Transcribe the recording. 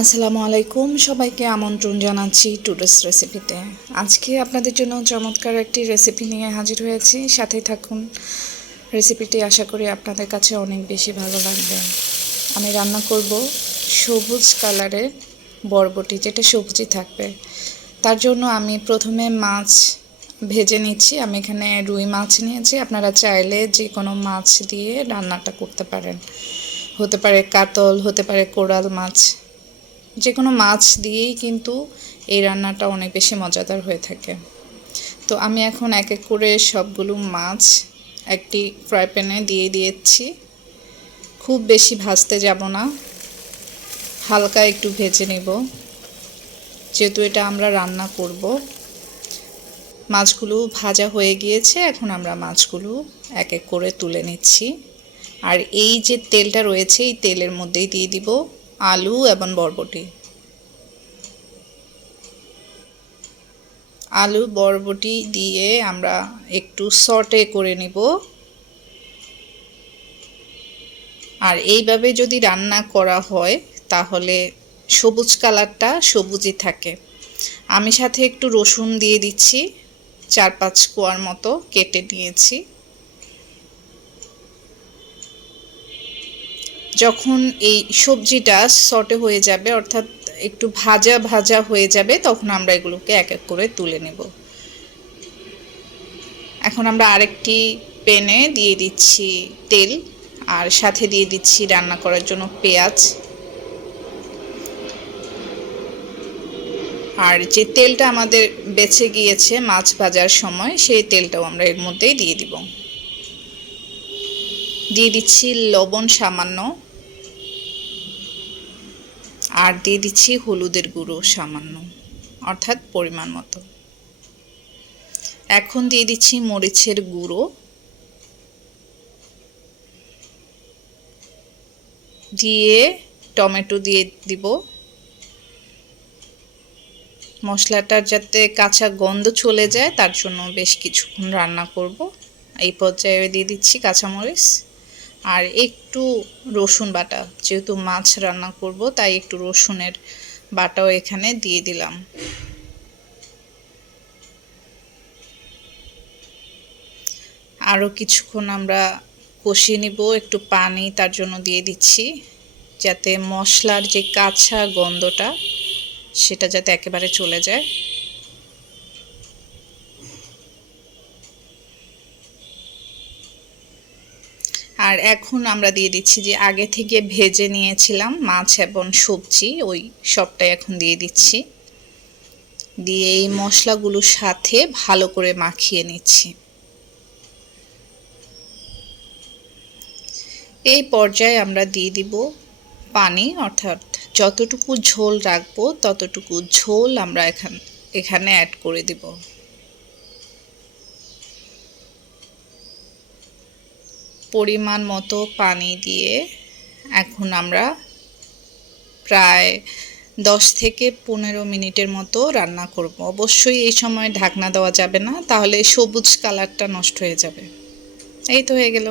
আসসালামু আলাইকুম। সবাইকে আমন্ত্রণ জানাচ্ছি টুডেস রেসিপিতে আজকে আপনাদের জন্য চমৎকার একটি রেসিপি নিয়ে হাজির হয়েছি। সাথেই থাকুন। রেসিপিটি আশা করি আপনাদের কাছে অনেক বেশি ভালো লাগবে। আমি রান্না করব সবুজ কালারের বরবটি, যেটা সবজি থাকবে। তার জন্য আমি প্রথমে মাছ ভেজে নিচ্ছি। আমি এখানে রুই মাছ নিয়েছি। আপনারা চাইলে যে কোনো মাছ দিয়ে রান্নাটা করতে পারেন। হতে পারে কাতল, হতে পারে কোরাল মাছ। যে কোনো মাছ দিয়েই কিন্তু এই রান্নাটা অনেক বেশি মজাদার হয়ে থাকে। তো আমি এখন এক এক করে সবগুলো মাছ একটি ফ্রাই প্যানে দিয়ে দিয়েছি। খুব বেশি ভাজতে যাব না। হালকা একটু ভেজে নেব। যেহেতু এটা আমরা রান্না করব। মাছগুলো ভাজা হয়ে গিয়েছে, এখন আমরা মাছগুলো এক এক করে তুলে নিচ্ছি। আর এই যে তেলটা রয়েছে, এই তেলের মধ্যেই দিয়ে দিব। আলু এবং বরবটি। আলু, বরবটি দিয়ে আমরা একটু সটে করে নিব। আর এইভাবে যদি রান্না করা হয়, তাহলে সবুজ কালারটা সবুজই থাকে। আমি সাথে একটু রসুন দিয়ে দিচ্ছি, চার পাঁচ কোয়ার মতো কেটে নিয়েছি। যখন এই সবজিটা সটে হয়ে যাবে, অর্থাৎ একটু ভাজা ভাজা হয়ে যাবে, তখন আমরা এগুলোকে এক এক করে তুলে নেব। এখন আমরা আরেকটি প্যানে দিয়ে দিচ্ছি তেল, আর সাথে দিয়ে দিচ্ছি রান্না করার জন্য পেঁয়াজ। আর যে তেলটা আমাদের বেঁচে গিয়েছে মাছ ভাজার সময়, সেই তেলটাও আমরা এর মধ্যেই দিয়ে দিব। দিয়ে দিচ্ছি লবণ সামান্য। আর দিয়ে দিচ্ছি হলুদের গুঁড়ো সামান্য, অর্থাৎ পরিমাণ মতো। এখন দিয়ে দিচ্ছি মরিচের গুঁড়ো। দিয়ে টমেটো দিয়ে দিব। মশলাটার যাতে কাঁচা গন্ধ চলে যায়, তার জন্য বেশ কিছুক্ষণ রান্না করব। এই পর্যায়ে দিয়ে দিচ্ছি কাঁচামরিচ। আর একটু রসুন বাটা। যেহেতু মাছ রান্না করব, তাই একটু রসুনের বাটাও এখানে দিয়ে দিলাম। আরও কিছুক্ষণ আমরা কষিয়ে নিব, একটু পানি তার জন্য দিয়ে দিচ্ছি, যাতে মশলার যে কাঁচা গন্ধটা, সেটা যাতে একেবারে চলে যায়। আর এখন আমরা দিয়ে দিচ্ছি যে আগে থেকে ভেজে নিয়েছিলাম মাছ এবং সবজি, ওই সবটাই এখন দিয়ে দিচ্ছি। দিয়ে এই মশলাগুলোর সাথে ভালো করে মাখিয়ে নিচ্ছি। এই পর্যায়ে আমরা দিয়ে দিব পানি, অর্থাৎ যতটুকু ঝোল রাখব ততটুকু ঝোল আমরা এখান, এখানে অ্যাড করে দিব। পরিমাণ মতো পানি দিয়ে এখন আমরা প্রায় দশ থেকে পনেরো মিনিটের মতো রান্না করব। অবশ্যই এই সময় ঢাকনা দেওয়া যাবে না, তাহলে সবুজ কালারটা নষ্ট হয়ে যাবে। এই তো হয়ে গেল।